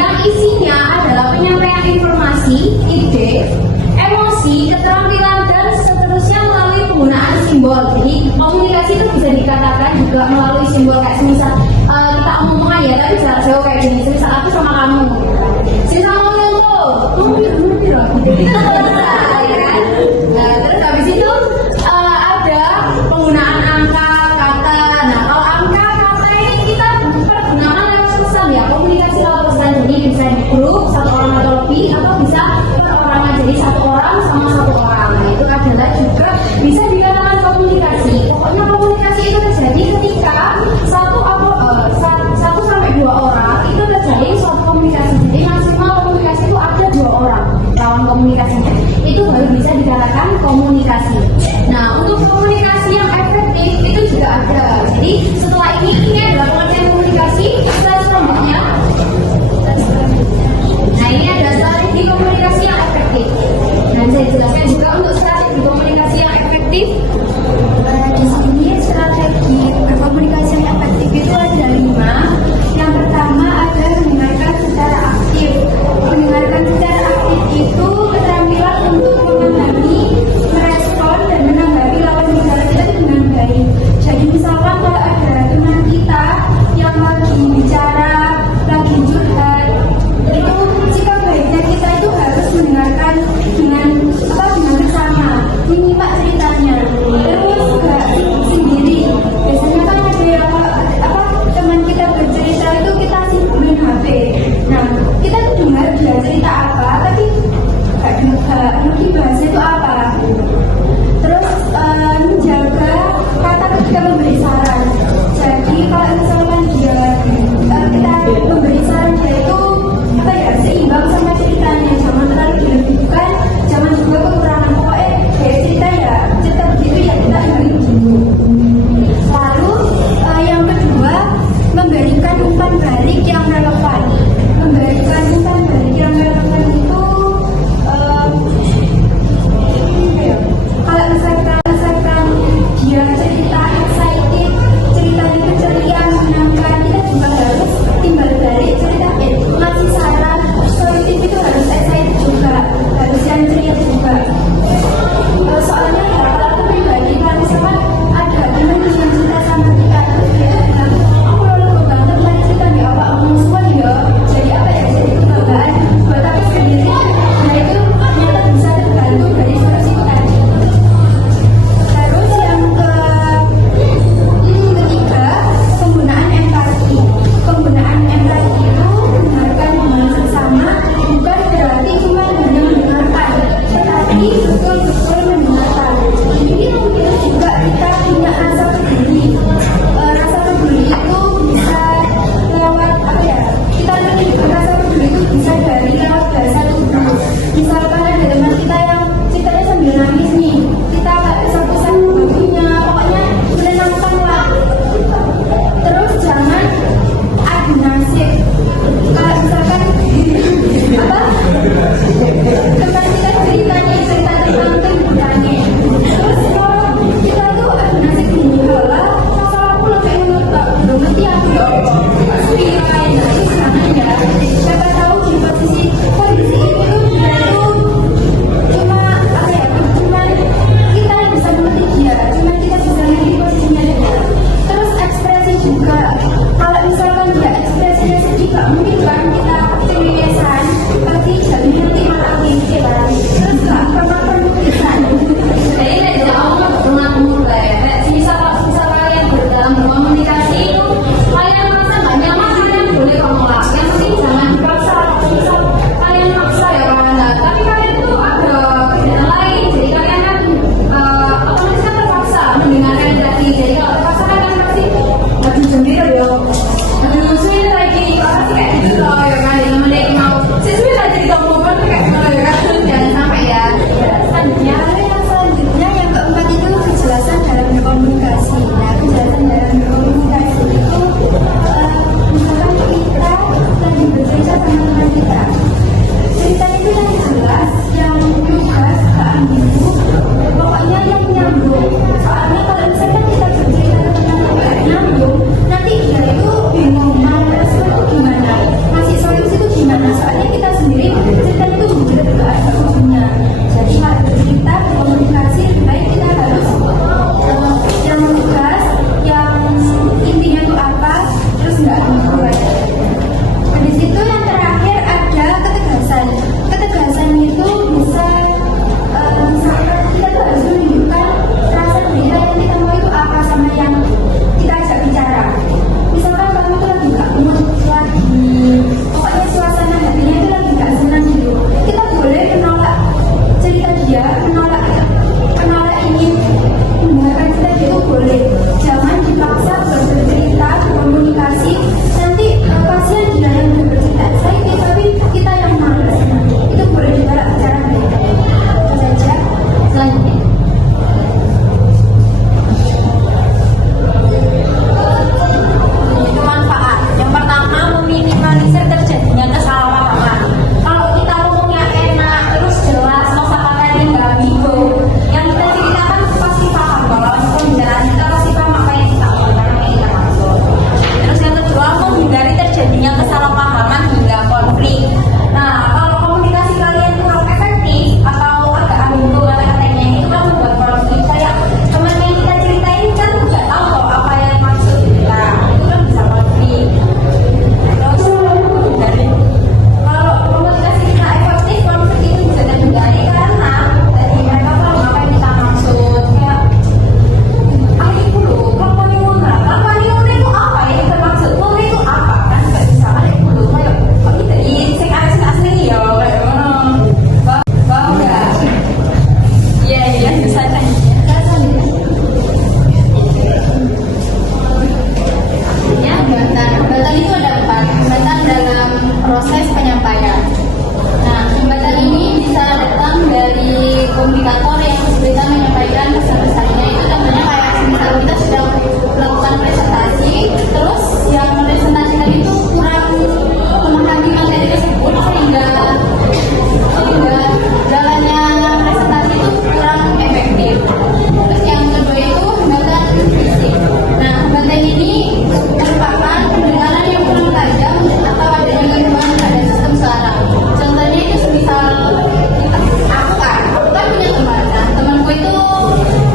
yang isinya adalah penyampaian informasi, ide, emosi, keterampilan dan seterusnya melalui penggunaan simbol. Jadi komunikasi itu bisa dikatakan juga melalui simbol kayak semisal kita ngomong aja tapi jarak jauh kayak gini. Semisal aku sama kamu, semisal ngomong kamu ngerti loh. Kita selesai ya kan. Nah, terus habis itu ada penggunaan angka, kata. Nah, kalau angka, kata ini kita pergunakan lewat pesan ya, komunikasi lewat pesan. Jadi bisa di grup satu orang atau lebih, atau bisa perorangan jadi satu orang sama satu orang. Nah, itu adalah juga bisa dikatakan komunikasi. Pokoknya komunikasi itu terjadi ketika satu atau penyampaian. Nah, hambatan ini bisa datang dari komunikator yang kesulitan menyampaikan pesan-pesannya. Itu contohnya kayak misal kita sedang melakukan presentasi, terus yang presentasikan itu kurang memahami materi tersebut sehingga jalannya presentasi itu kurang efektif. Terus yang kedua itu hambatan fisik. Nah, hambatan ini merupakan pendengaran yang kurang tajam atau adanya gangguan pada sistem suara. Contohnya itu semisal aku kan punya teman. Nah, temanku itu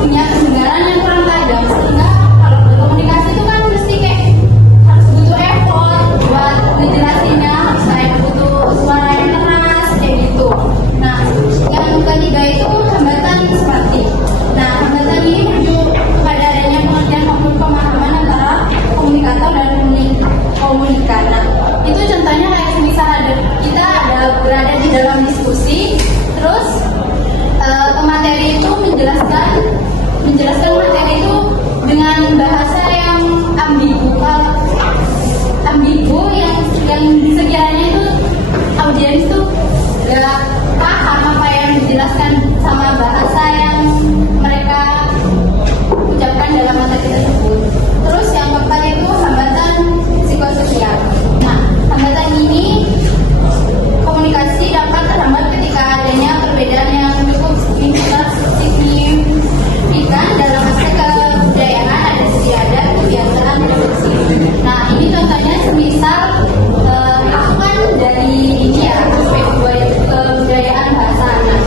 punya pendengaran yang kurang tajam sehingga kalau berkomunikasi itu kan mesti kayak harus butuh effort buat ngejelasinnya, harus kayak butuh suara yang keras kayak gitu. Nah, yang ketiga itu hambatan seperti. Nah, hambatan ini menuju kepada adanya pengertian maupun pemahaman antara komunikator dan komunikan. Nah, itu contohnya kayak misal kita berada di dalam diskusi, terus pemateri itu menjelaskan materi itu dengan bahasa yang ambigu yang sekiranya itu audiens itu nggak paham apa yang dijelaskan sama bahasa yang mereka ucapkan dalam materi tersebut. Terus yang keempat itu hambatan psikososial. Nah, hambatan ini komunikasi dapat terhambat ketika adanya perbedaan yang cukup signifikan dalam aspek kebudayaan, adat istiadat, kebiasaan, dan fungsi. Nah, ini contohnya semisal aku kan dari ini ya, aspek kebudayaan bahasa. Nah,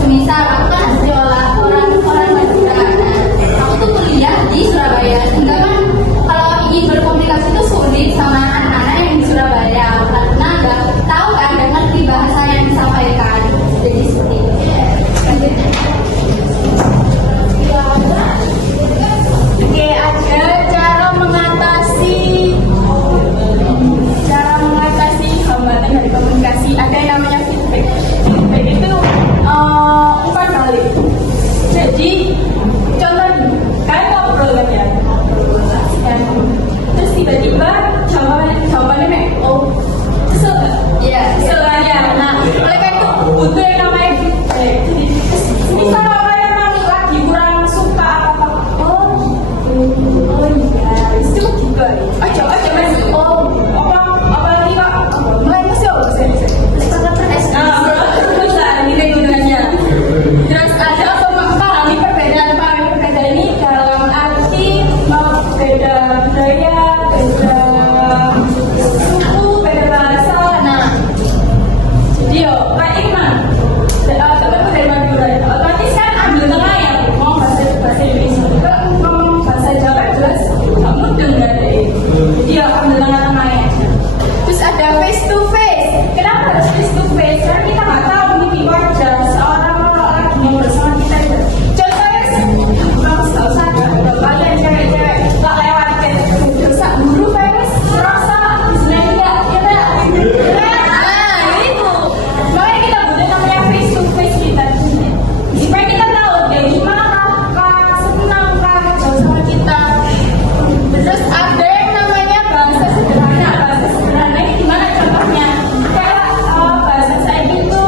semisal aku kan sekolah orang Madura. Nah, aku tuh kuliah di Surabaya, sehingga kan kalau ingin berkomunikasi itu sulit sama anak-anak yang di Surabaya karena nggak tahu kan, nggak ngerti bahasa yang disampaikan. Jadi seperti itu. Oke, ada cara mengatasi hambatan dari komunikasi. Ada yang namanya feedback. Feedback itu umpan balik. Jadi contoh kayak ngobrol kan ya, terus tiba-tiba jawabannya kayak kesel nggak? Iya. Kesel ya. Nah, mereka itu butuh yang namanya feedback. Jadi misal apa yang lagi kurang suka apa oh iya itu juga aja mas apalagi kak mulai mesti terus lah ini kegunaannya. Terus ada memahami perbedaan ini dalam arti beda budaya, beda suku, beda bahasa. Nah, jadi Pak Iman temanku dari Madura, otomatis kan ambil tengah ya, mau bahasa Indonesia juga, ngomong bahasa Jawa jelas nggak mudeng nggak ada. Jadi ambil tengah-tengah ya. Terus ada face to face. Kenapa harus face to face? Karena kita nggak tahu ini wajah seorang orang lagi ngobrol sama kita itu. Contohnya bagus nggak usah ada kalian cewek-cewek nggak lewat kayak dosa guru virus merasa sebenarnya nggak itu. Makanya kita butuh namanya face to face kita supaya kita tahu dia gimana kah, senang kah jauh sama kita. Terus ada yang namanya bahasa sederhana. Bahasa sederhana ini gimana contohnya? Kayak bahasa saya itu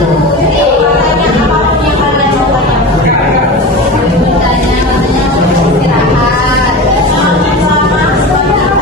Jadi makanya apapun yang kalian mau tanyakan. Bertanya, katanya istirahat. Lama-lama istirahat.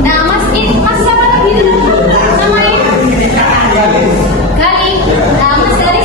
Nah, Mas siapa lagi? Namanya? Gali. Nah, Mas Gali